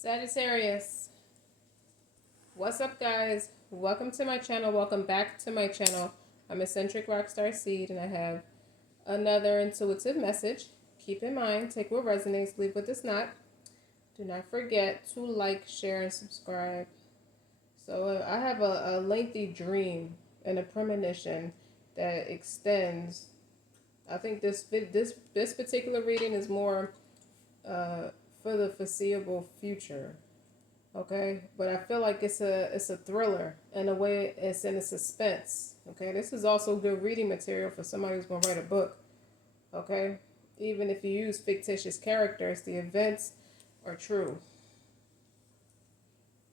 Sagittarius, what's up, guys? Welcome to my channel. Welcome back to my channel. I'm Eccentric RockStar'Seed, and I have another intuitive message. Keep in mind, take what resonates, leave what does not. Do not forget to like, share, and subscribe. So I have a lengthy dream and a premonition that extends. I think this particular reading is more for the foreseeable future. Okay, but I feel like it's a thriller in a way. It's in a suspense. Okay, this is also good reading material for somebody who's gonna write a book. Okay, even if you use fictitious characters, the events are true.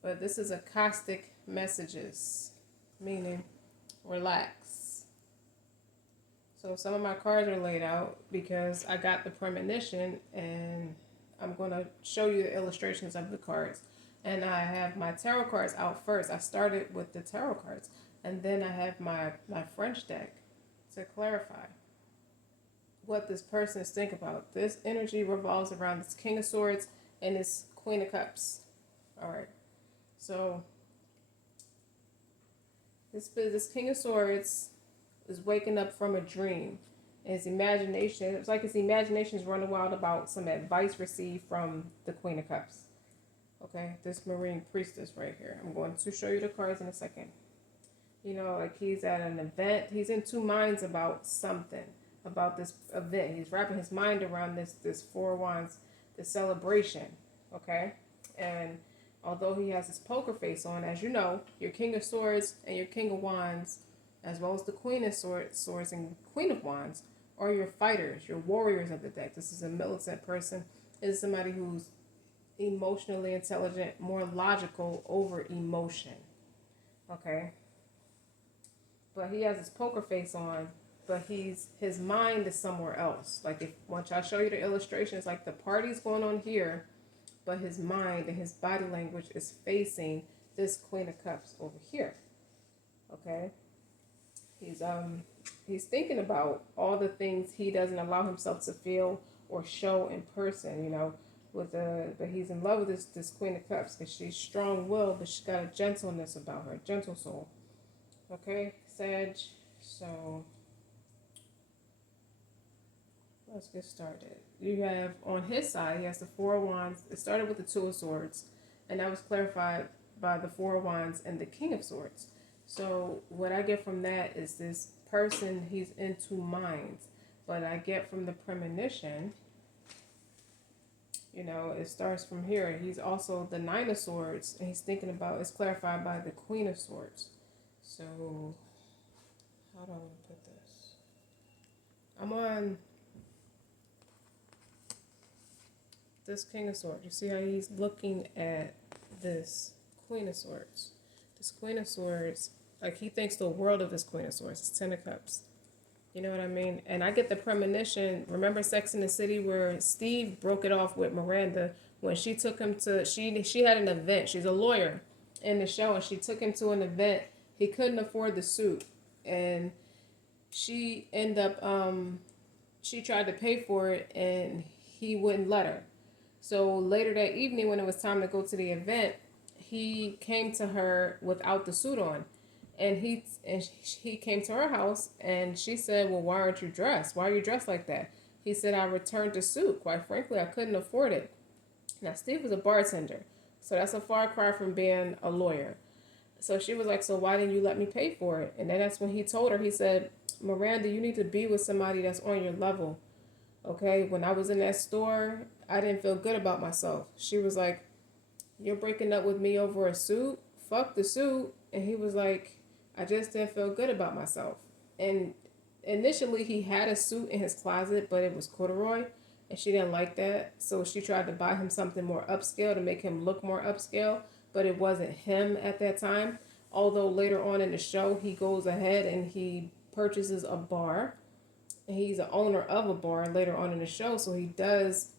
But this is acoustic messages, meaning relax. So some of my cards are laid out because I got the premonition, and I'm gonna show you the illustrations of the cards. And I have my tarot cards out first. I started with the tarot cards. And then I have my French deck to clarify what this person is thinking about. This energy revolves around this King of Swords and this Queen of Cups. All right. So this King of Swords is waking up from a dream. His imagination, it's like his imagination is running wild about some advice received from the Queen of Cups. Okay, this Marine Priestess right here. I'm going to show you the cards in a second. You know, like he's at an event. He's in two minds about something, about this event. He's wrapping his mind around this Four of Wands, this celebration. Okay, and although he has his poker face on, as you know, your King of Swords and your King of Wands, as well as the Queen of Swords and Queen of Wands, are your fighters, your warriors of the deck. This is a militant person. This is somebody who's emotionally intelligent, more logical over emotion. Okay? But he has his poker face on, but his mind is somewhere else. Like if once I show you the illustrations, like the party's going on here, but his mind and his body language is facing this Queen of Cups over here. Okay? He's thinking about all the things he doesn't allow himself to feel or show in person, you know. But he's in love with this Queen of Cups because she's strong-willed, but she's got a gentleness about her, gentle soul. Okay, Sag. So let's get started. You have on his side, he has the Four of Wands. It started with the Two of Swords, and that was clarified by the Four of Wands and the King of Swords. So what I get from that is this person, he's in two minds, but I get from the premonition. You know, it starts from here. He's also the Nine of Swords, and he's thinking about, it's clarified by the Queen of Swords. So, how do I want to put this? I'm on this King of Swords. You see how he's looking at this Queen of Swords. This Queen of Swords, like he thinks the world of this Queen of Swords. It's Ten of Cups. You know what I mean? And I get the premonition. Remember Sex in the City where Steve broke it off with Miranda when she took him to, she had an event. She's a lawyer in the show, and she took him to an event. He couldn't afford the suit, and she ended up, she tried to pay for it, and he wouldn't let her. So later that evening when it was time to go to the event, he came to her without the suit on. And he came to her house, and she said, well, why aren't you dressed? Why are you dressed like that? He said, I returned the suit. Quite frankly, I couldn't afford it. Now, Steve was a bartender, so that's a far cry from being a lawyer. So she was like, so why didn't you let me pay for it? And then that's when he told her, he said, Miranda, you need to be with somebody that's on your level. Okay, when I was in that store, I didn't feel good about myself. She was like, you're breaking up with me over a suit? Fuck the suit. And he was like, I just didn't feel good about myself. And initially he had a suit in his closet, but it was corduroy, and she didn't like that. So she tried to buy him something more upscale to make him look more upscale, but it wasn't him at that time. Although later on in the show, he goes ahead and he purchases a bar, and he's the owner of a bar later on in the show, so he does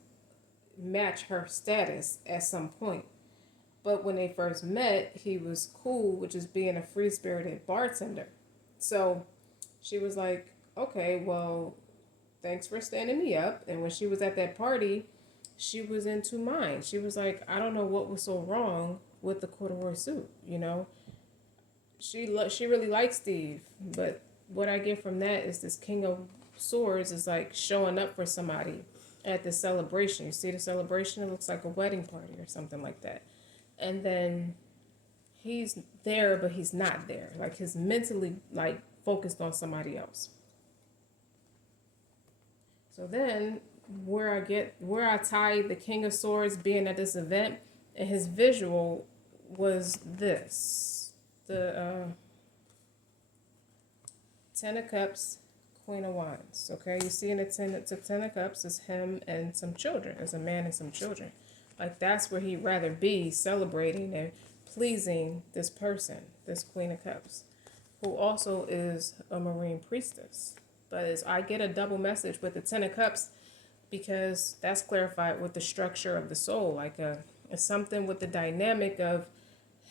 match her status at some point. But when they first met, he was cool with just being a free-spirited bartender. So she was like, okay, well, thanks for standing me up. And when she was at that party, she was in two minds. She was like, I don't know what was so wrong with the corduroy suit, you know. She really likes Steve, but what I get from that is this King of Swords is like showing up for somebody at the celebration. You see the celebration? It looks like a wedding party or something like that. And then he's there, but he's not there. Like he's mentally like focused on somebody else. So then where I tie the King of Swords being at this event and his visual was this. The Ten of Cups, Queen of Wands. Okay, you see in the Ten of Cups is him and some children. It's a man and some children. Like that's where he'd rather be, celebrating and pleasing this person, this Queen of Cups, who also is a Marine priestess. But as I get a double message with the Ten of Cups, because that's clarified with the structure of the soul, like it's something with the dynamic of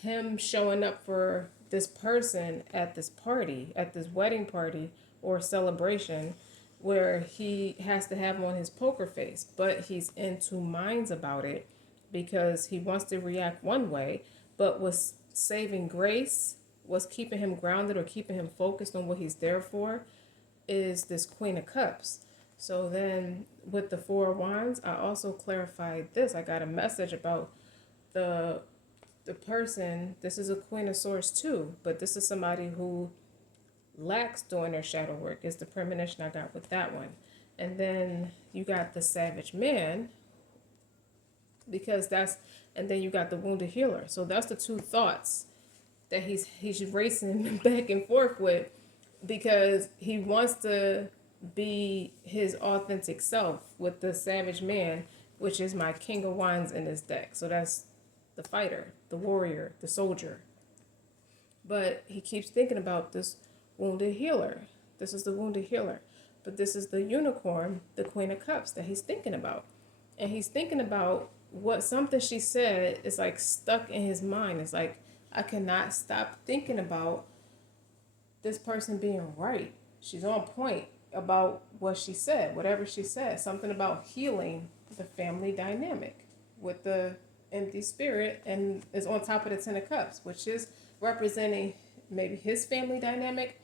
him showing up for this person at this party, at this wedding party or celebration, where he has to have on his poker face, but he's in two minds about it because he wants to react one way, but was saving grace, was keeping him grounded or keeping him focused on what he's there for, is this Queen of Cups. So then with the Four of Wands, I also clarified this. I got a message about the person. This is a Queen of Swords too, but this is somebody who lacks doing their shadow work, is the premonition I got with that one. And then you got the Savage Man, because that's, and then you got the Wounded Healer. So that's the two thoughts that he's racing back and forth with, because he wants to be his authentic self with the Savage Man, which is my King of Wands in this deck. So that's the fighter, the warrior, the soldier. But he keeps thinking about this Wounded Healer. This is the Wounded Healer. But this is the Unicorn, the Queen of Cups that he's thinking about. And he's thinking about what something she said is like stuck in his mind. It's like, I cannot stop thinking about this person being right. She's on point about what she said, whatever she said. Something about healing the family dynamic with the empty spirit, and is on top of the Ten of Cups, which is representing maybe his family dynamic,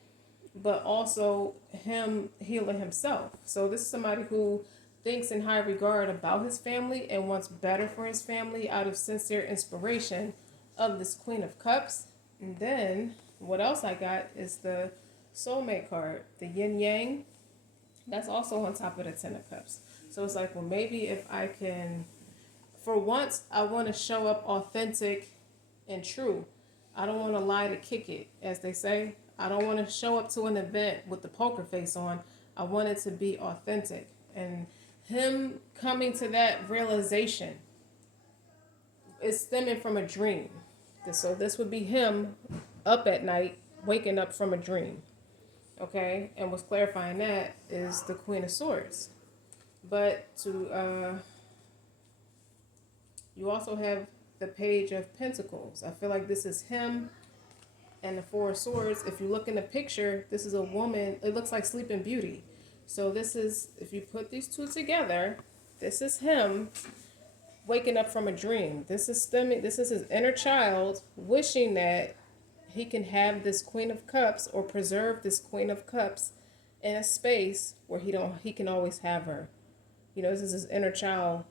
but also him healing himself. So this is somebody who thinks in high regard about his family and wants better for his family out of sincere inspiration of this Queen of Cups. And then what else I got is the Soulmate card, the Yin Yang. That's also on top of the Ten of Cups. So it's like, well, maybe if I can, for once, I want to show up authentic and true. I don't want to lie to kick it, as they say. I don't want to show up to an event with the poker face on. I want it to be authentic. And him coming to that realization is stemming from a dream. So this would be him up at night, waking up from a dream. Okay? And what's clarifying that is the Queen of Swords. But you also have the Page of Pentacles. I feel like this is him and the Four of Swords. If you look in the picture, this is a woman. It looks like Sleeping Beauty. So this is, if you put these two together, this is him waking up from a dream. This is his inner child wishing that he can have this Queen of Cups or preserve this Queen of Cups in a space where he can always have her. You know, this is his inner child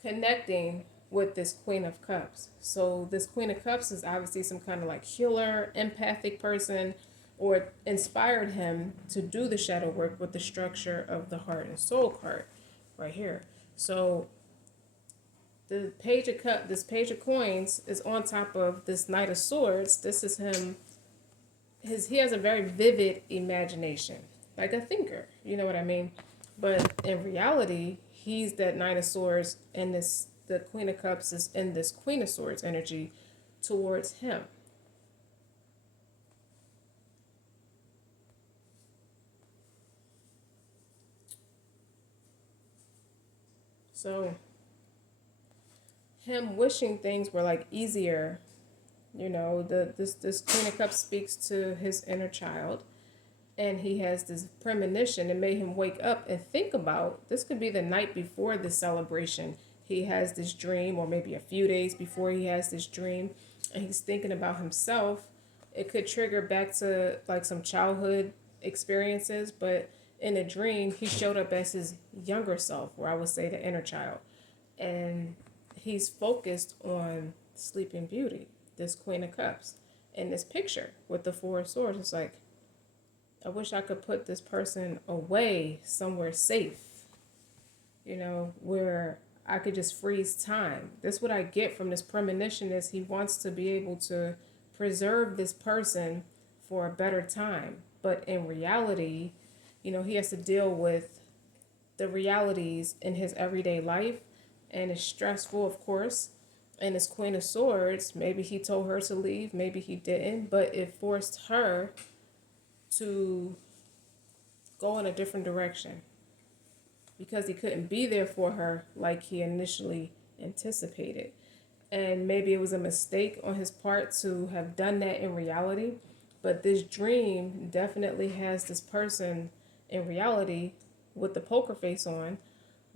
connecting with this Queen of Cups. So this Queen of Cups is obviously some kind of like healer, empathic person, or inspired him to do the shadow work with the structure of the Heart and Soul card right here. So the this Page of Coins is on top of this Knight of Swords. This is him. He has a very vivid imagination, like a thinker. You know what I mean? But in reality, he's that Knight of Swords, and the Queen of Cups is in this Queen of Swords energy towards him. So him wishing things were like easier, you know, this Queen of Cups speaks to his inner child, and he has this premonition. It made him wake up and think about, this could be the night before the celebration. He has this dream, or maybe a few days before he has this dream, and he's thinking about himself. It could trigger back to like some childhood experiences, but in a dream, he showed up as his younger self, or I would say the inner child. And he's focused on Sleeping Beauty, this Queen of Cups. In this picture with the Four of Swords, it's like, I wish I could put this person away somewhere safe, where I could just freeze time. That's what I get from this premonition, is he wants to be able to preserve this person for a better time. But in reality, he has to deal with the realities in his everyday life, and it's stressful, of course. And this Queen of Swords, maybe he told her to leave, maybe he didn't, but it forced her to go in a different direction because he couldn't be there for her like he initially anticipated. And maybe it was a mistake on his part to have done that in reality, but this dream definitely has this person in reality with the poker face on,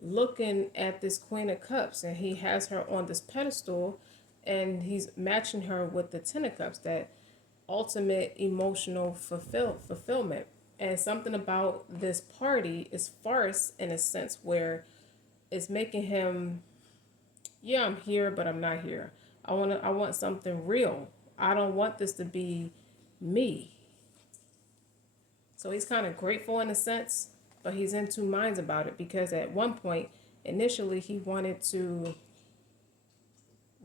looking at this Queen of Cups, and he has her on this pedestal, and he's matching her with the Ten of Cups, that ultimate emotional fulfillment. And something about this party is farce in a sense, where it's making him, yeah, I'm here, but I'm not here. I want something real. I don't want this to be me. So he's kind of grateful in a sense, but he's in two minds about it, because at one point, initially, he wanted to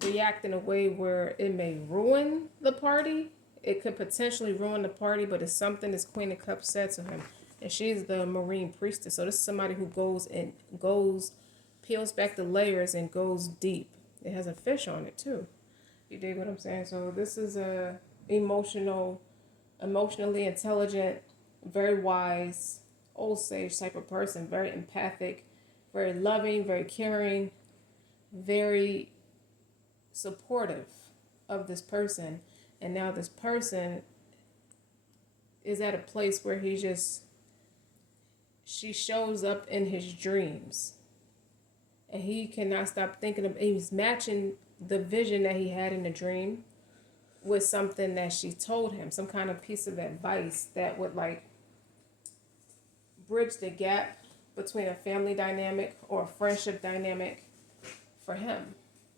react in a way where it may ruin the party. It could potentially ruin the party, but it's something this Queen of Cups said to him. And she's the Marine Priestess. So this is somebody who peels back the layers and goes deep. It has a fish on it too. You dig what I'm saying? So this is a emotionally intelligent, very wise, old sage type of person, very empathic, very loving, very caring, very supportive of this person. And now this person is at a place where she shows up in his dreams. And he cannot stop thinking of, he's matching the vision that he had in the dream with something that she told him, some kind of piece of advice that would like bridge the gap between a family dynamic or a friendship dynamic for him.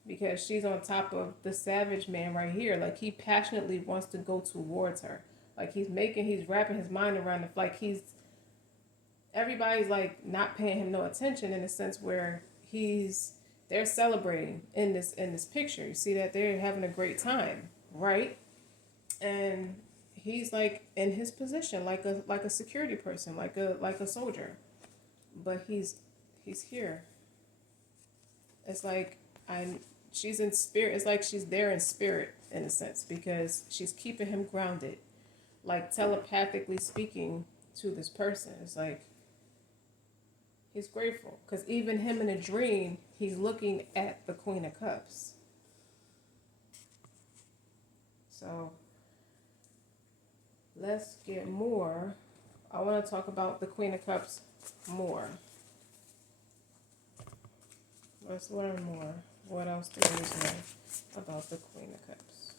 Because she's on top of the savage man right here. Like, he passionately wants to go towards her. Like, he's wrapping his mind around it. Like, everybody's like not paying him no attention, in a sense where they're celebrating in this picture. You see that they're having a great time, right? And he's like in his position, like a security person, like a soldier. But he's here. It's like she's in spirit. It's like she's there in spirit, in a sense, because she's keeping him grounded, like telepathically speaking to this person. It's like he's grateful, because even him in a dream, he's looking at the Queen of Cups. So let's get more. I want to talk about the Queen of Cups more. Let's learn more. What else do we know about the Queen of Cups?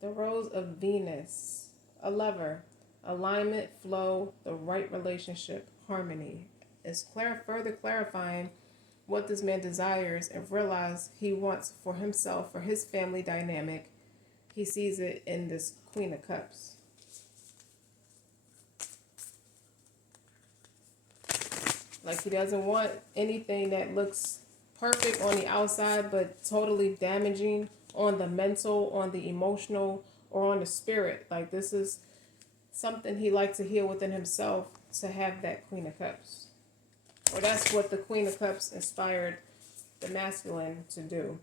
The Rose of Venus. A lover. Alignment, flow, the right relationship, harmony. It's further clarifying what this man desires and realize he wants for himself, for his family dynamic. He sees it in this Queen of Cups. Like, he doesn't want anything that looks perfect on the outside, but totally damaging on the mental, on the emotional, or on the spirit. Like, this is something he likes to heal within himself, to have that Queen of Cups. Or that's what the Queen of Cups inspired the masculine to do.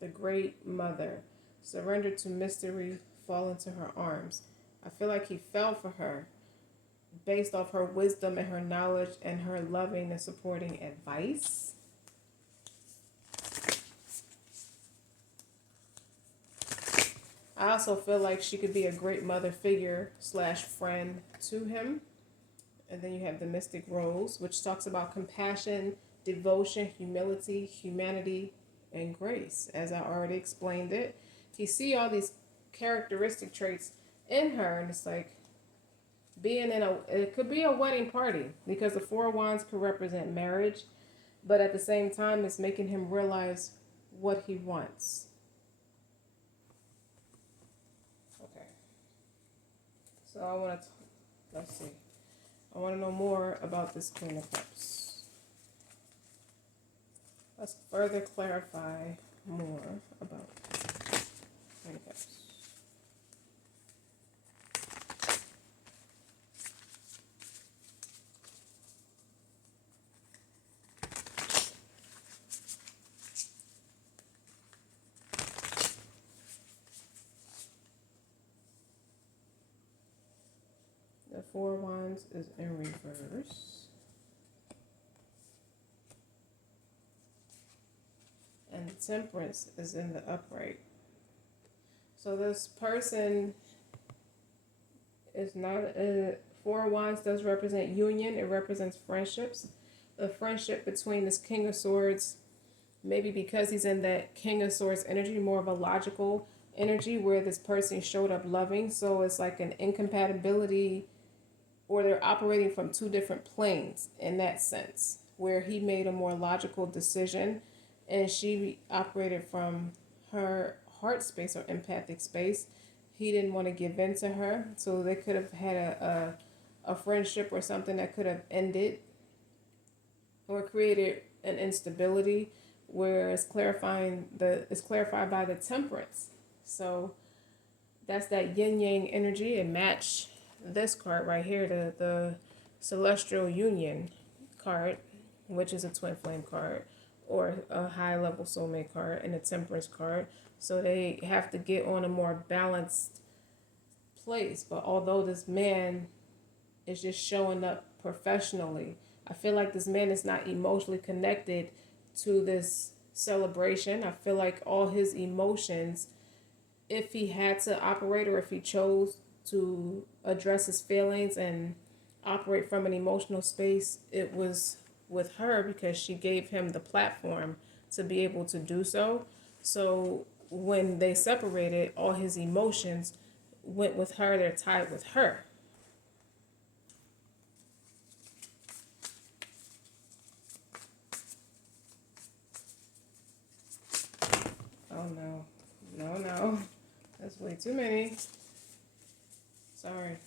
The great mother. Surrender to mystery, fall into her arms. I feel like he fell for her based off her wisdom and her knowledge and her loving and supporting advice. I also feel like she could be a great mother figure slash friend to him. And then you have the Mystic Rose, which talks about compassion, devotion, humility, humanity, and grace. As I already explained it, you see all these characteristic traits in her, and it's like being in a, it could be a wedding party because the Four of Wands could represent marriage, but at the same time, it's making him realize what he wants. Okay. So I want to, let's see. I want to know more about this Queen of Cups. Let's further clarify more about Queen of Cups. The Four of Wands is in reverse. And the Temperance is in the upright. So this person is not, Four of Wands does represent union. It represents friendships. The friendship between this King of Swords, maybe because he's in that King of Swords energy, more of a logical energy where this person showed up loving. So it's like an incompatibility, or they're operating from two different planes in that sense, where he made a more logical decision and she operated from her heart space or empathic space. He didn't want to give in to her, so they could have had a friendship or something that could have ended or created an instability, where it's clarified by the Temperance. So that's that yin yang energy. It matched this card right here, the Celestial Union card, which is a twin flame card or a high level soulmate card, and a Temperance card. So they have to get on a more balanced place. But although this man is just showing up professionally, I feel like this man is not emotionally connected to this celebration. I feel like all his emotions, if he had to operate or if he chose to address his feelings and operate from an emotional space, it was with her because she gave him the platform to be able to do so. So when they separated, all his emotions went with her. They're tied with her. Oh no. No. That's way too many. Sorry.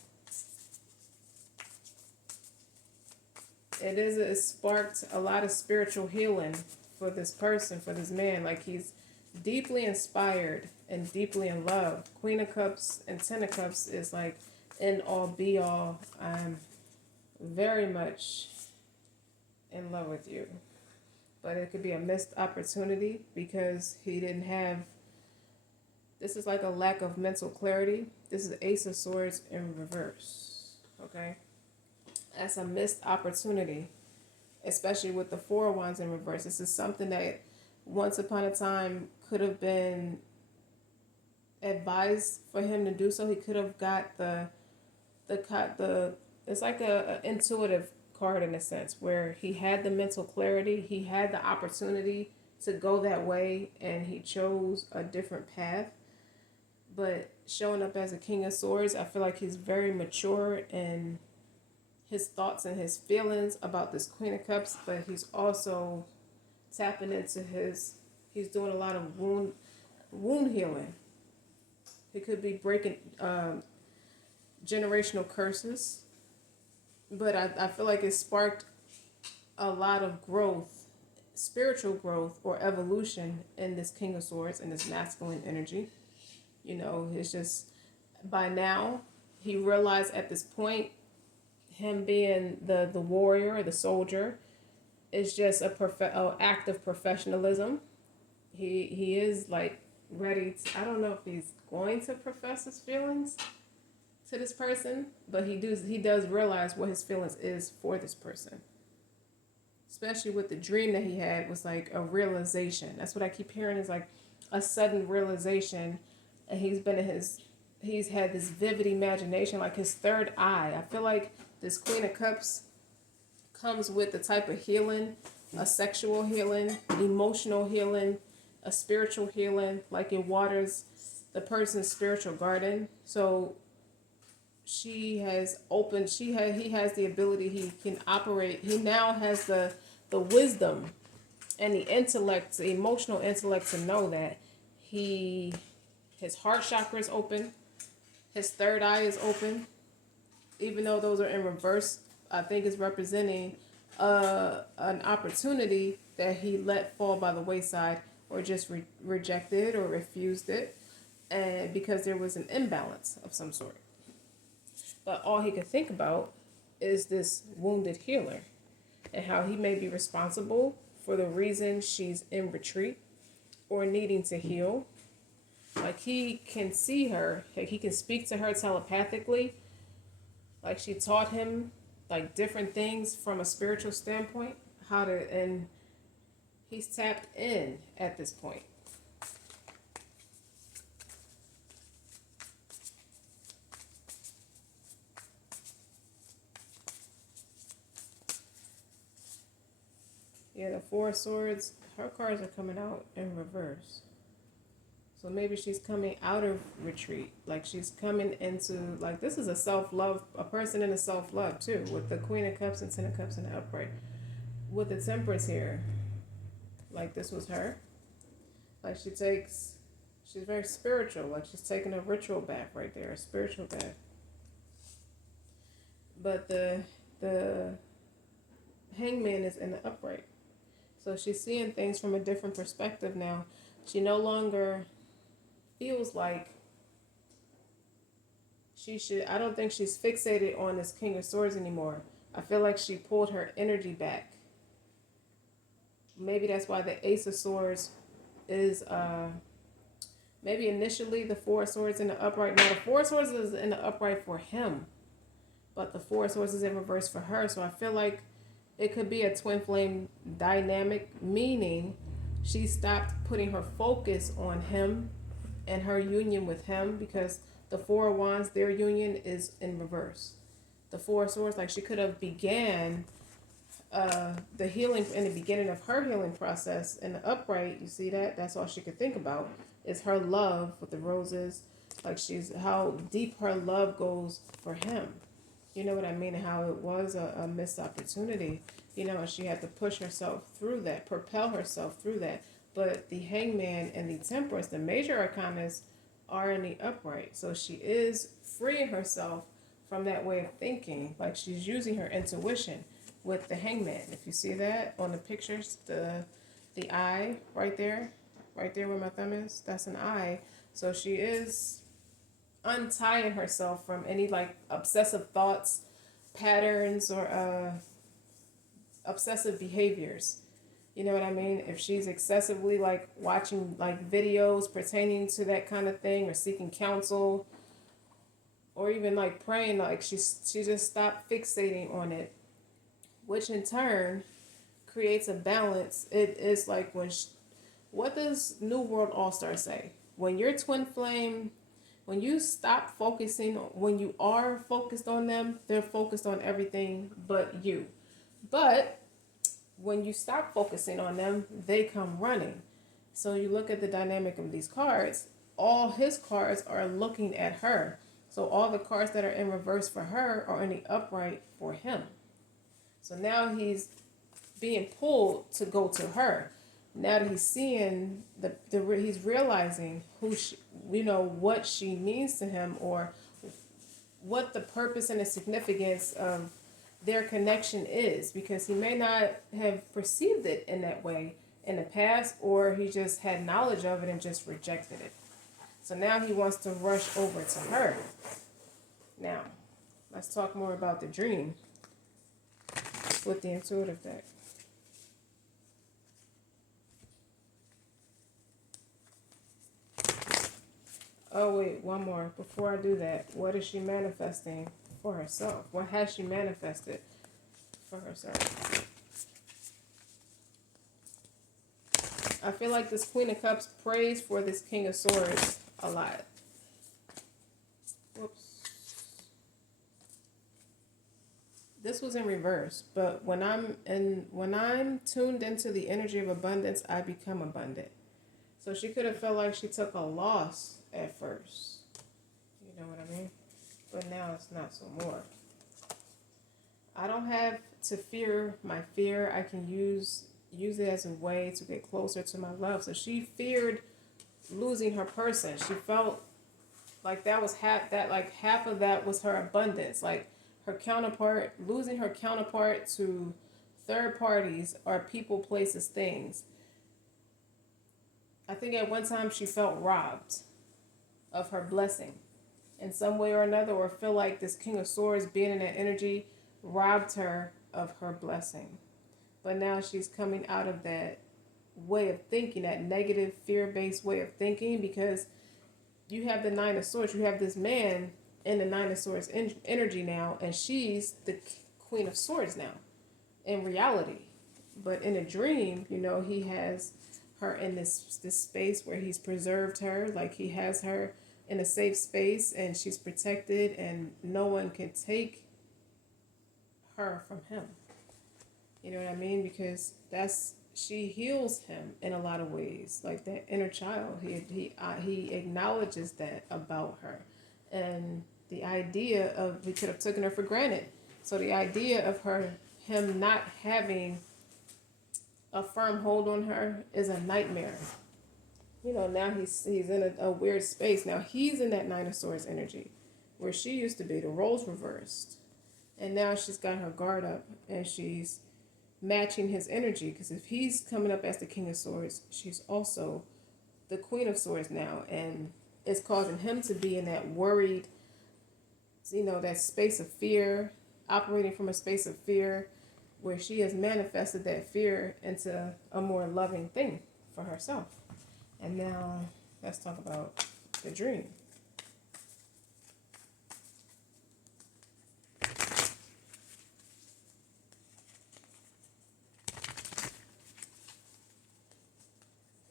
It sparked a lot of spiritual healing for this person, for this man. Like, he's deeply inspired and deeply in love. Queen of Cups and Ten of Cups is like end all be all. I'm very much in love with you. But it could be a missed opportunity because he didn't have, this is like a lack of mental clarity. This is Ace of Swords in reverse. Okay? That's a missed opportunity, especially with the Four of Wands in reverse. This is something that once upon a time could have been advised for him to do so. He could have got the it's like a intuitive card in a sense, where he had the mental clarity, he had the opportunity to go that way, and he chose a different path. But showing up as a King of Swords, I feel like he's very mature in his thoughts and his feelings about this Queen of Cups, but he's also tapping into he's doing a lot of wound healing. He could be breaking generational curses, but I feel like it sparked a lot of growth, spiritual growth or evolution in this King of Swords and this masculine energy. You know, it's just, by now, he realized at this point, him being the warrior or the soldier is just a act of professionalism. He is like ready to, I don't know if he's going to profess his feelings to this person, but he does realize what his feelings is for this person. Especially with the dream that he had was like a realization. That's what I keep hearing, is like a sudden realization, and he's had this vivid imagination, like his third eye. I feel like this Queen of Cups comes with the type of healing, a sexual healing, emotional healing, a spiritual healing, like it waters the person's spiritual garden. So he has the ability, he can operate, he now has the wisdom and the intellect, the emotional intellect to know that his heart chakra is open, his third eye is open, even though those are in reverse. I think it's representing an opportunity that he let fall by the wayside, or just rejected or refused it, and because there was an imbalance of some sort. But all he could think about is this wounded healer and how he may be responsible for the reason she's in retreat or needing to heal. Like he can see her, like he can speak to her telepathically. Like she taught him like different things from a spiritual standpoint, and he's tapped in at this point. Yeah, the Four of Swords, her cards are coming out in reverse. So maybe she's coming out of retreat. Like she's coming into, like this is a person in a self-love too, with the Queen of Cups and Ten of Cups in the upright. With the Temperance here, like this was her. Like she's very spiritual. Like she's taking a ritual bath right there, a spiritual bath. But the Hangman is in the upright. So she's seeing things from a different perspective now. She no longer feels like I don't think she's fixated on this King of Swords anymore. I feel like she pulled her energy back. Maybe that's why the Ace of Swords is, maybe initially the Four of Swords in the upright. Now the Four of Swords is in the upright for him, but the Four of Swords is in reverse for her. So I feel like it could be a twin flame dynamic, meaning she stopped putting her focus on him and her union with him, because the Four of Wands, their union is in reverse. The Four of Swords, like she could have began the healing in the beginning of her healing process in the upright. You see that? That's all she could think about is her love with the roses. Like how deep her love goes for him. You know what I mean? And how it was a missed opportunity. You know, and she had to push herself through that, propel herself through that. But the Hangman and the Temperance, the major arcanas, are in the upright. So she is freeing herself from that way of thinking. Like she's using her intuition with the Hangman. If you see that on the pictures, the eye right there where my thumb is, that's an eye. So she is untying herself from any like obsessive thoughts, patterns, or obsessive behaviors. You know what I mean? If she's excessively like watching like videos pertaining to that kind of thing, or seeking counsel, or even like praying, like she just stopped fixating on it, which in turn creates a balance. It is like what does New World All-Star say? When you're twin flame, when you stop focusing, when you are focused on them, they're focused on everything but you. But when you stop focusing on them, they come running. So you look at the dynamic of these cards, all his cards are looking at her. So all the cards that are in reverse for her are in the upright for him. So now he's being pulled to go to her. Now that he's seeing he's realizing what she means to him, or what the purpose and the significance of their connection is, because he may not have perceived it in that way in the past, or he just had knowledge of it and just rejected it. So now he wants to rush over to her. Now, let's talk more about the dream with the intuitive deck. Oh wait, one more. Before I do that, what is she manifesting for herself? What has she manifested for herself? I feel like this Queen of Cups prays for this King of Swords a lot. this was in reverse, but when I'm tuned into the energy of abundance, I become abundant. So she could have felt like she took a loss at first. You know what I mean? But now it's not so more. I don't have to fear my fear. I can use it as a way to get closer to my love. So she feared losing her person. She felt like that was half of that was her abundance. Like her counterpart, losing her counterpart to third parties or people, places, things. I think at one time she felt robbed of her blessing in some way or another, or feel like this King of Swords being in that energy robbed her of her blessing. But now she's coming out of that way of thinking, that negative, fear-based way of thinking, because you have the Nine of Swords. You have this man in the Nine of Swords energy now, and she's the Queen of Swords now in reality. But in a dream, he has her in this space where he's preserved her, like he has her in a safe space and she's protected and no one can take her from him. You know what I mean? Because she heals him in a lot of ways, like that inner child. He acknowledges that about her, and the idea of, he could have taken her for granted. So the idea of him not having a firm hold on her is a nightmare. Now he's in a weird space. Now he's in that Nine of Swords energy, where she used to be. The roles reversed, and now she's got her guard up and she's matching his energy, because if he's coming up as the King of Swords, she's also the Queen of Swords now, and it's causing him to be in that worried, that space of fear, operating from a space of fear, where she has manifested that fear into a more loving thing for herself. And now let's talk about the dream.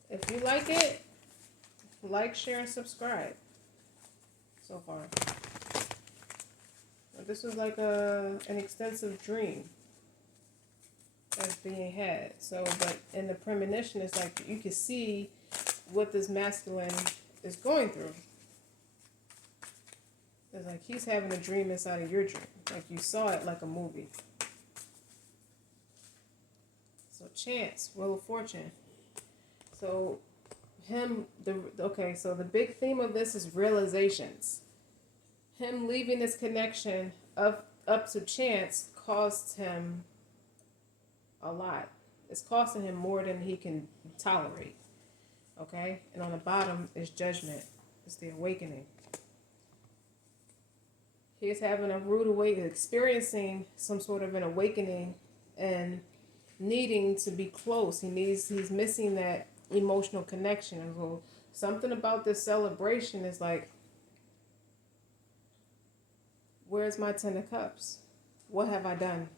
If you like it, like, share, and subscribe. So far. This was like an extensive dream that's being had. So, but in the premonition, it's like you can see what this masculine is going through. It's like he's having a dream inside of your dream. Like you saw it like a movie. So chance, Wheel of Fortune. So so the big theme of this is realizations. Him leaving this connection up to chance cost him a lot. It's costing him more than he can tolerate. Okay? And on the bottom is judgment. It's the awakening. He's having a rude awakening, experiencing some sort of an awakening and needing to be close. He's missing that emotional connection. And so something about this celebration is like, where's my 10 of Cups? What have I done?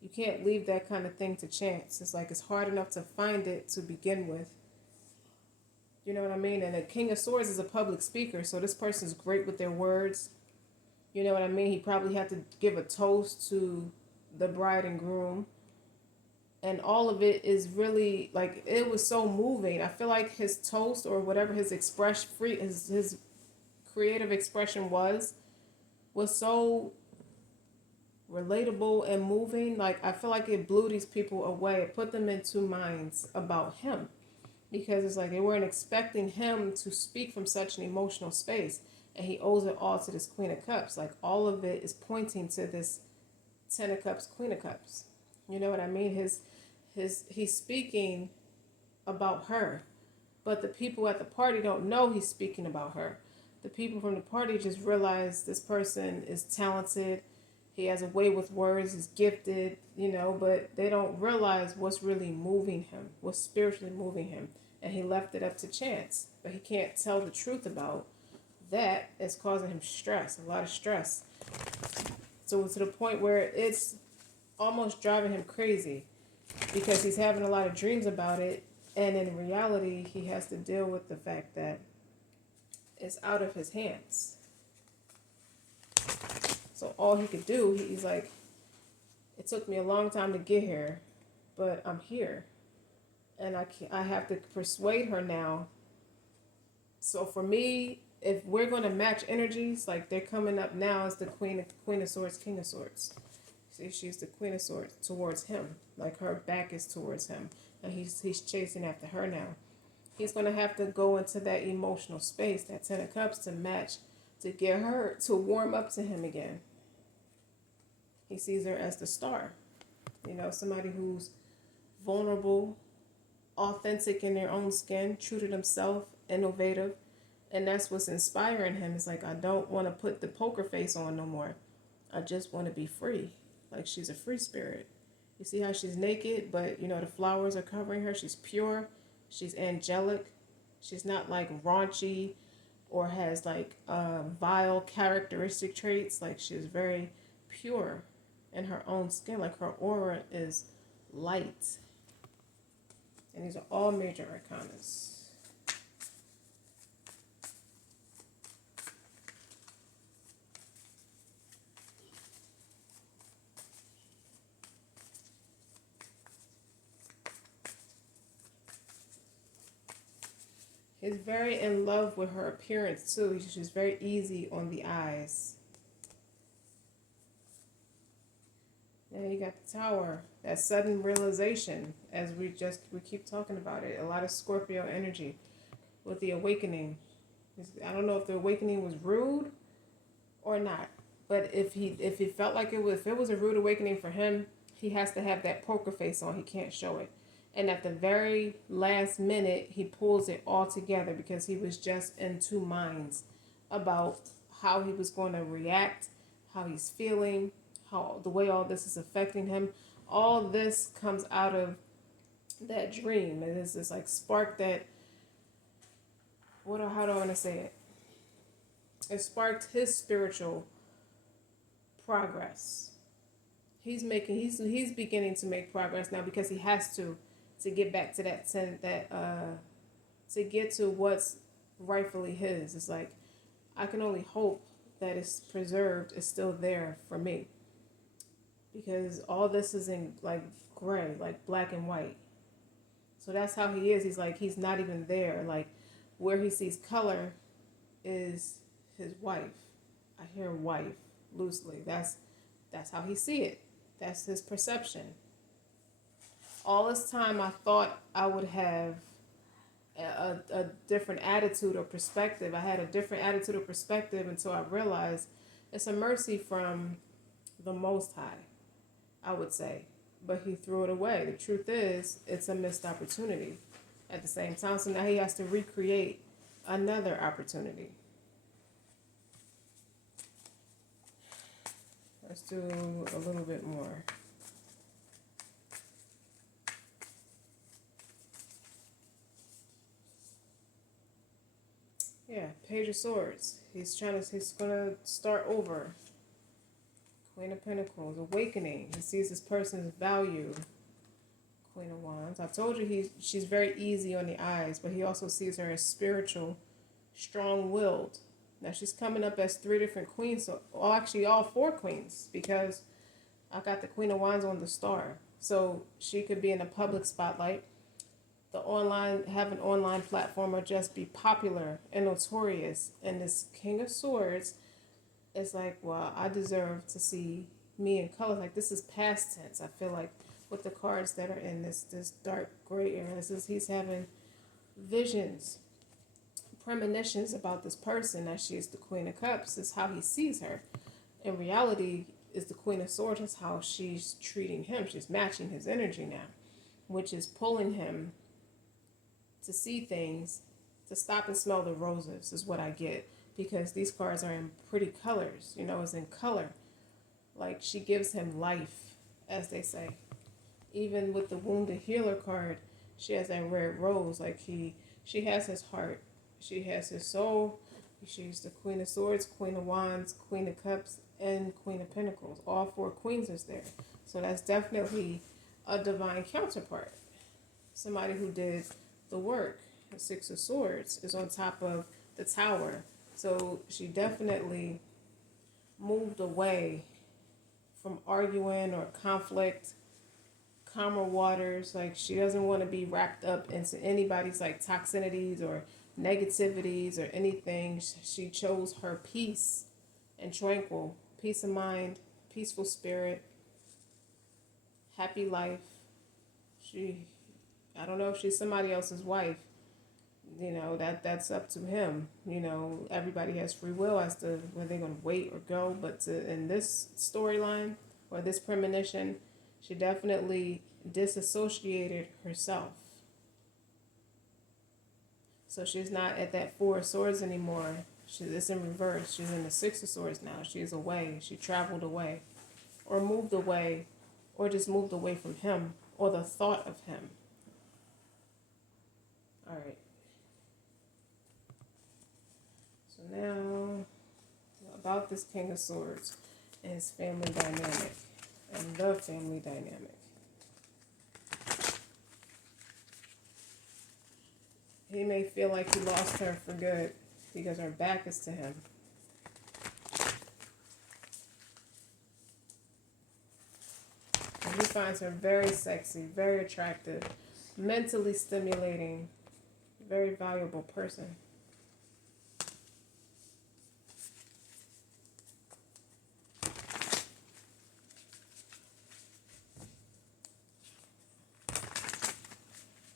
You can't leave that kind of thing to chance. It's like it's hard enough to find it to begin with. You know what I mean? And the King of Swords is a public speaker, so this person's great with their words. You know what I mean? He probably had to give a toast to the bride and groom. And all of it is really, like, it was so moving. I feel like his toast, or whatever his his creative expression was so relatable and moving. Like, I feel like it blew these people away. It put them in two minds about him. Because it's like they weren't expecting him to speak from such an emotional space. And he owes it all to this Queen of Cups. Like, all of it is pointing to this 10 of Cups, Queen of Cups. You know what I mean? He's speaking about her. But the people at the party don't know he's speaking about her. The people from the party just realize this person is talented. He has a way with words. He's gifted, but they don't realize what's really moving him, what's spiritually moving him. And he left it up to chance. But he can't tell the truth about that. It's causing him stress, a lot of stress. So to the point where it's almost driving him crazy, because he's having a lot of dreams about it. And in reality, he has to deal with the fact that it's out of his hands. So all he could do, he's like, it took me a long time to get here, but I'm here. And I have to persuade her now. So for me, if we're going to match energies, like they're coming up now as the Queen of Swords, King of Swords. See, she's the Queen of Swords towards him. Like her back is towards him. And he's chasing after her now. He's going to have to go into that emotional space, that Ten of Cups, to match, to get her to warm up to him again. He sees her as the star. You know, somebody who's vulnerable, authentic in their own skin, true to themselves, innovative. And that's what's inspiring him. It's like, I don't want to put the poker face on no more. I just want to be free. Like she's a free spirit. You see how she's naked, but you know, the flowers are covering her. She's pure. She's angelic. She's not like raunchy or has like vile characteristic traits. Like she's very pure in her own skin. Like her aura is light. And these are all major arcanas. He's very in love with her appearance too. She's very easy on the eyes. And you got the Tower, that sudden realization, as we keep talking about it. A lot of Scorpio energy with the awakening. I don't know if the awakening was rude or not, but if he felt like if it was a rude awakening for him, he has to have that poker face on. He can't show it. And at the very last minute, he pulls it all together because he was just in two minds about how he was going to react, how he's feeling, how the way all this is affecting him. All this comes out of that dream. And it's this like spark that, how do I want to say it? It sparked his spiritual progress. He's beginning to make progress now because he has to get back to to get to what's rightfully his. It's like, I can only hope that it's preserved, it's still there for me. Because all this is in like gray, like black and white. So that's how he is. He's like, he's not even there. Like where he sees color is his wife. I hear wife loosely. That's how he see it. That's his perception. All this time I thought I would have a different attitude or perspective. I had a different attitude or perspective until I realized it's a mercy from the Most High, I would say. But he threw it away. The truth is, it's a missed opportunity at the same time. So now he has to recreate another opportunity. Let's do a little bit more. Yeah, Page of Swords. He's gonna start over. Queen of Pentacles, awakening. He sees this person's value. Queen of Wands. I told you she's very easy on the eyes, but he also sees her as spiritual, strong-willed. Now she's coming up as 3 different queens, so well, actually all 4 queens, because I got the Queen of Wands on the star. So she could be in a public spotlight, have an online platform, or just be popular and notorious. And this King of Swords is like, well, I deserve to see me in color. Like this is past tense. I feel like with the cards that are in this dark gray area, he's having visions, premonitions about this person, that she is the Queen of Cups. Is how he sees her. In reality, is the Queen of Swords. Is how she's treating him. She's matching his energy now, which is pulling him to see things, to stop and smell the roses, is what I get. Because these cards are in pretty colors, it's in color. Like she gives him life, as they say. Even with the Wounded Healer card, she has that red rose. Like she has his heart. She has his soul. She's the Queen of Swords, Queen of Wands, Queen of Cups, and Queen of Pentacles. All 4 queens is there. So that's definitely a divine counterpart. Somebody who did the work. The 6 of Swords is on top of the Tower. So she definitely moved away from arguing or conflict, calmer waters. Like she doesn't want to be wrapped up into anybody's like toxicities or negativities or anything. She chose her peace and tranquil, peace of mind, peaceful spirit, happy life. She, I don't know if she's somebody else's wife. You know, that's up to him. You know, everybody has free will as to whether they're going to wait or go. But in this storyline or this premonition, she definitely disassociated herself. So she's not at that Four of Swords anymore. It's in reverse. She's in the Six of Swords now. She's away. She traveled away or moved away or just moved away from him or the thought of him. All right. So now about this King of Swords and his family dynamic and the family dynamic. He may feel like he lost her for good because her back is to him. And he finds her very sexy, very attractive, mentally stimulating, very valuable person.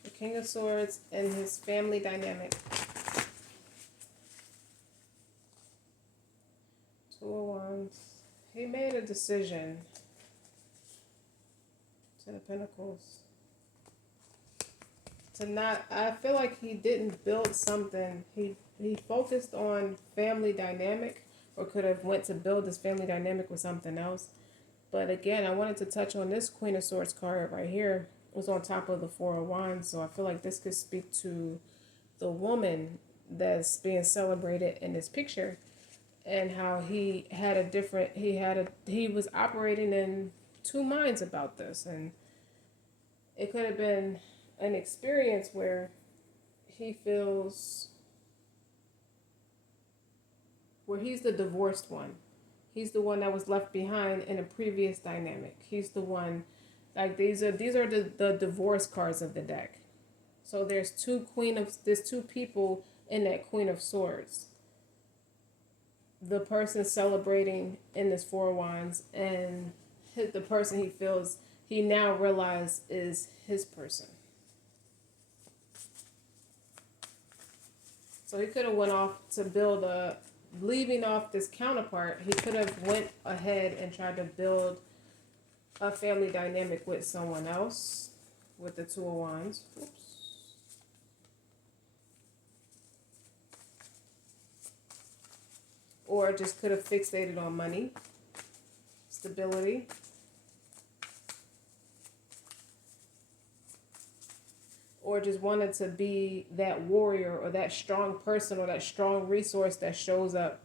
The King of Swords and his family dynamic. Two of Wands. He made a decision. Ten of Pentacles. To not, I feel like he didn't build something. He focused on family dynamic, or could have went to build this family dynamic with something else. But again, I wanted to touch on this Queen of Swords card right here. It was on top of the Four of Wands, so I feel like this could speak to the woman that's being celebrated in this picture, and how he had a different, he was operating in two minds about this, and it could have been an experience where he feels, where he's the divorced one. He's the one that was left behind in a previous dynamic. He's the one, like these are the divorce cards of the deck. So there's two people in that Queen of Swords. The person celebrating in this Four of Wands, and the person he feels he now realizes is his person. So he could have went off to build leaving off this counterpart, he could have went ahead and tried to build a family dynamic with someone else with the Two of Wands. Oops. Or just could have fixated on money, stability. Or just wanted to be that warrior or that strong person or that strong resource that shows up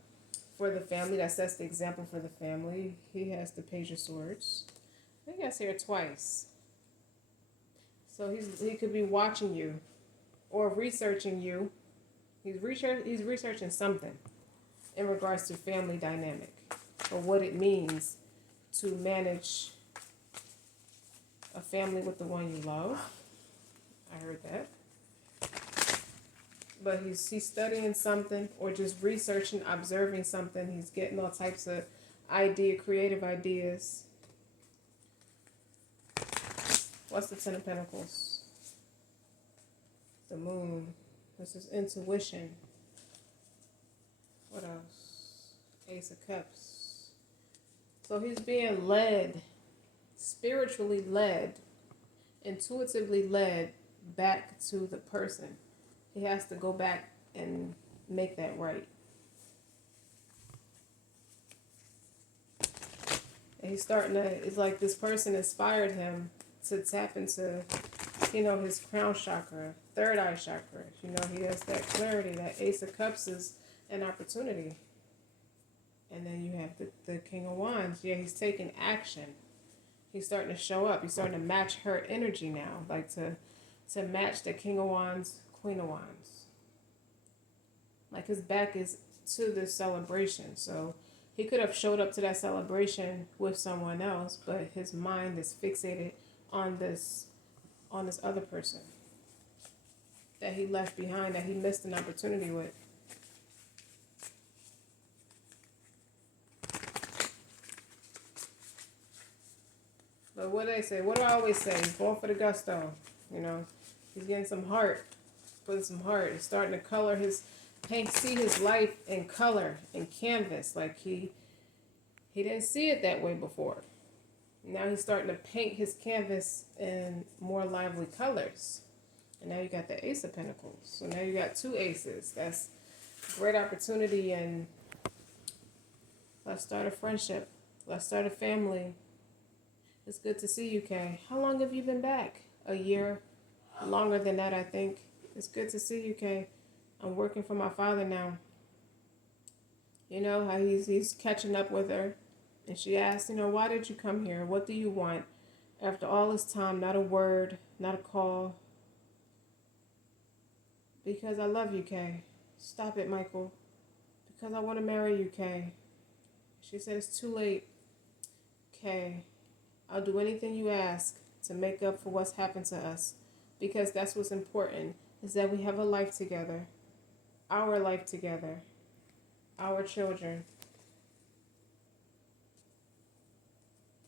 for the family, that sets the example for the family. He has the Page of Swords. I think that's here twice. So he could be watching you or researching you. He's researching something in regards to family dynamic or what it means to manage a family with the one you love. I heard that. But he's studying something or just researching, observing something. He's getting all types of creative ideas. What's the Ten of Pentacles? The Moon. This is intuition. What else? Ace of Cups. So he's being led, spiritually led, intuitively led back to the person. He has to go back and make that right. And he's starting to, it's like this person inspired him to tap into, his crown chakra, third eye chakra. He has that clarity. That Ace of Cups is an opportunity. And then you have the King of Wands. Yeah, he's taking action. He's starting to show up. He's starting to match her energy now. Like to match the King of Wands, Queen of Wands. Like his back is to this celebration. So He could have showed up to that celebration with someone else, but his mind is fixated on this other person that he left behind, that he missed an opportunity with. But what do they say? What do I always say? He's going for the gusto. You know, he's getting some heart, putting some heart. He's starting to color his paint, see his life in color and canvas. Like he didn't see it that way before. Now he's starting to paint his canvas in more lively colors. And now you got the Ace of Pentacles. So now you got two aces. That's great opportunity. And let's start a friendship. Let's start a family. It's good to see you, Kay. How long have you been back? A year. Longer than that, I think. It's good to see you, Kay. I'm working for my father now. You know how he's catching up with her. And she asked, why did you come here? What do you want? After all this time, not a word, not a call. Because I love you, Kay. Stop it, Michael. Because I want to marry you, Kay. She said, it's too late. Kay, I'll do anything you ask to make up for what's happened to us. Because that's what's important, is that we have a life together. Our life together. Our children.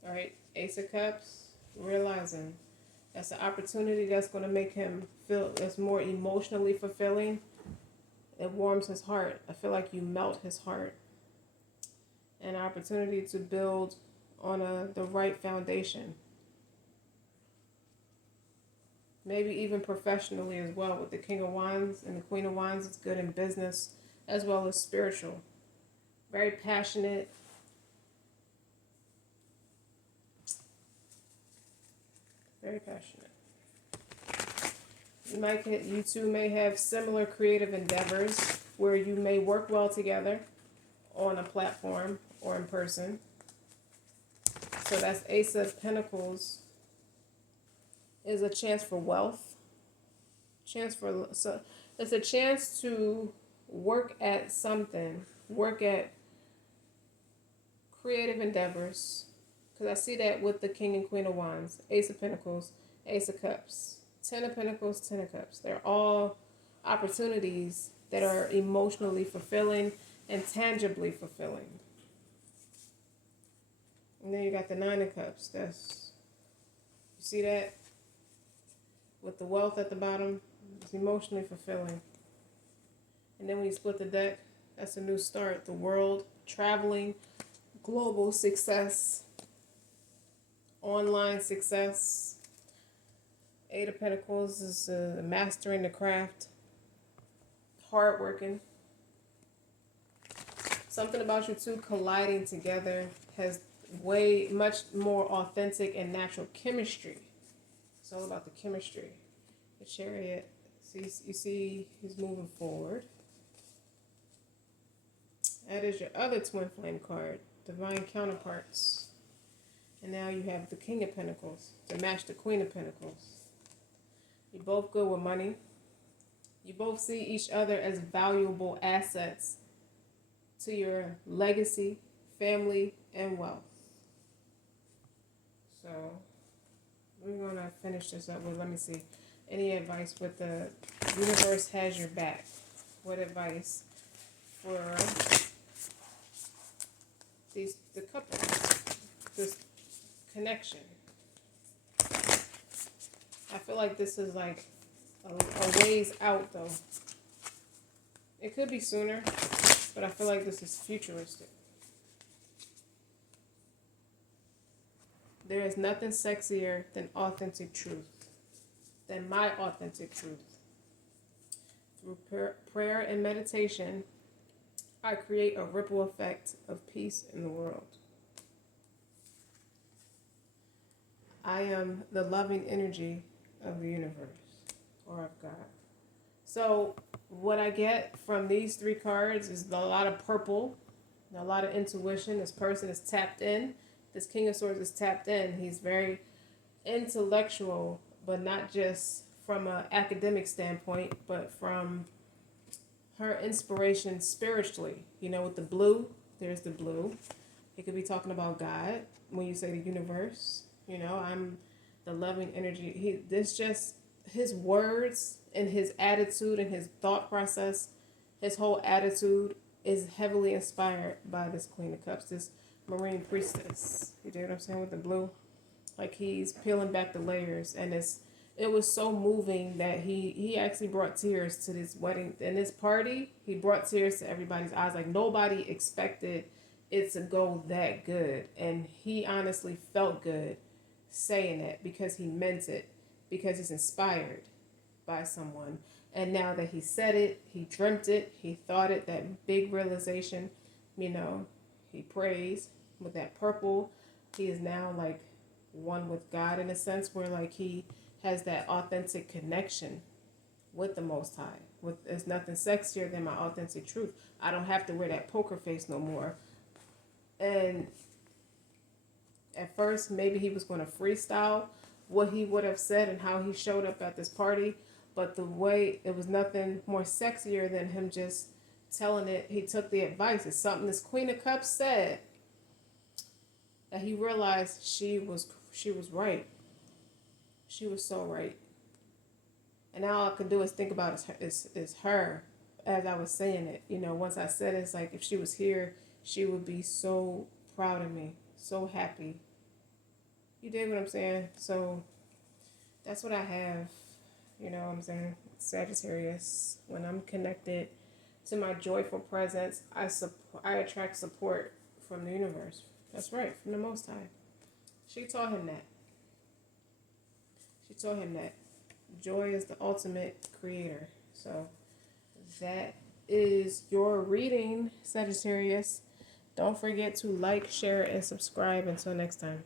All right, Ace of Cups, realizing that's an opportunity that's going to make him feel it's more emotionally fulfilling. It warms his heart. I feel like you melt his heart. An opportunity to build on the right foundation. Maybe even professionally as well with the King of Wands and the Queen of Wands. It's good in business as well as spiritual. Very passionate. Very passionate. You two may have similar creative endeavors where you may work well together on a platform or in person. So that's Ace of Pentacles is a chance for wealth. So it's a chance to work at something, work at creative endeavors. Because I see that with the King and Queen of Wands, Ace of Pentacles, Ace of Cups, Ten of Pentacles, Ten of Cups. They're all opportunities that are emotionally fulfilling and tangibly fulfilling. And then you got the Nine of Cups. You see that? With the wealth at the bottom, it's emotionally fulfilling. And then when you split the deck, that's a new start. The world, traveling, global success, online success. Eight of Pentacles is mastering the craft, hardworking. Something about you two colliding together has much more authentic and natural chemistry. It's all about the chemistry. The Chariot. You see he's moving forward. That is your other twin flame card, Divine Counterparts. And now you have the King of Pentacles to match the Queen of Pentacles. You're both good with money. You both see each other as valuable assets to your legacy, family, and wealth. So we're going to finish this up with, let me see, any advice with the universe has your back. What advice for the couple, this connection? I feel like this is like a ways out though. It could be sooner, but I feel like this is futuristic. There is nothing sexier than authentic truth, than my authentic truth. Through prayer and meditation, I create a ripple effect of peace in the world. I am the loving energy of the universe, or of God. So what I get from these three cards is a lot of purple, a lot of intuition. This person is tapped in. This King of Swords is tapped in. He's very intellectual, but not just from an academic standpoint, but from her inspiration spiritually. You know, with the blue, There's the blue. It could be talking about God when you say the universe. I'm the loving energy. This just his words and his attitude and his thought process, his whole attitude is heavily inspired by this Queen of Cups, this Marine Priestess. You get what I'm saying with the blue? Like he's peeling back the layers, and it was so moving that he actually brought tears to this wedding and this party. He brought tears to everybody's eyes. Like nobody expected it to go that good, and he honestly felt good saying it because he meant it, because he's inspired by someone. And now that he said it, he dreamt it, he thought it, that big realization, he prays with that purple. He is now like one with God in a sense, where like he has that authentic connection with the Most High. There's nothing sexier than my authentic truth. I don't have to wear that poker face no more. And at first, maybe he was going to freestyle what he would have said and how he showed up at this party. But the way, it was nothing more sexier than him just telling it. He took the advice. It's something this Queen of Cups said that he realized she was right. She was so right. And now all I can do is think about is her as I was saying it. Once I said it, it's like if she was here, she would be so proud of me, so happy. You dig what I'm saying? So that's what I have. You know what I'm saying? Sagittarius. When I'm connected to my joyful presence, I attract support from the universe. That's right, from the Most High. She taught him that. She told him that joy is the ultimate creator. So that is your reading, Sagittarius. Don't forget to like, share, and subscribe. Until next time.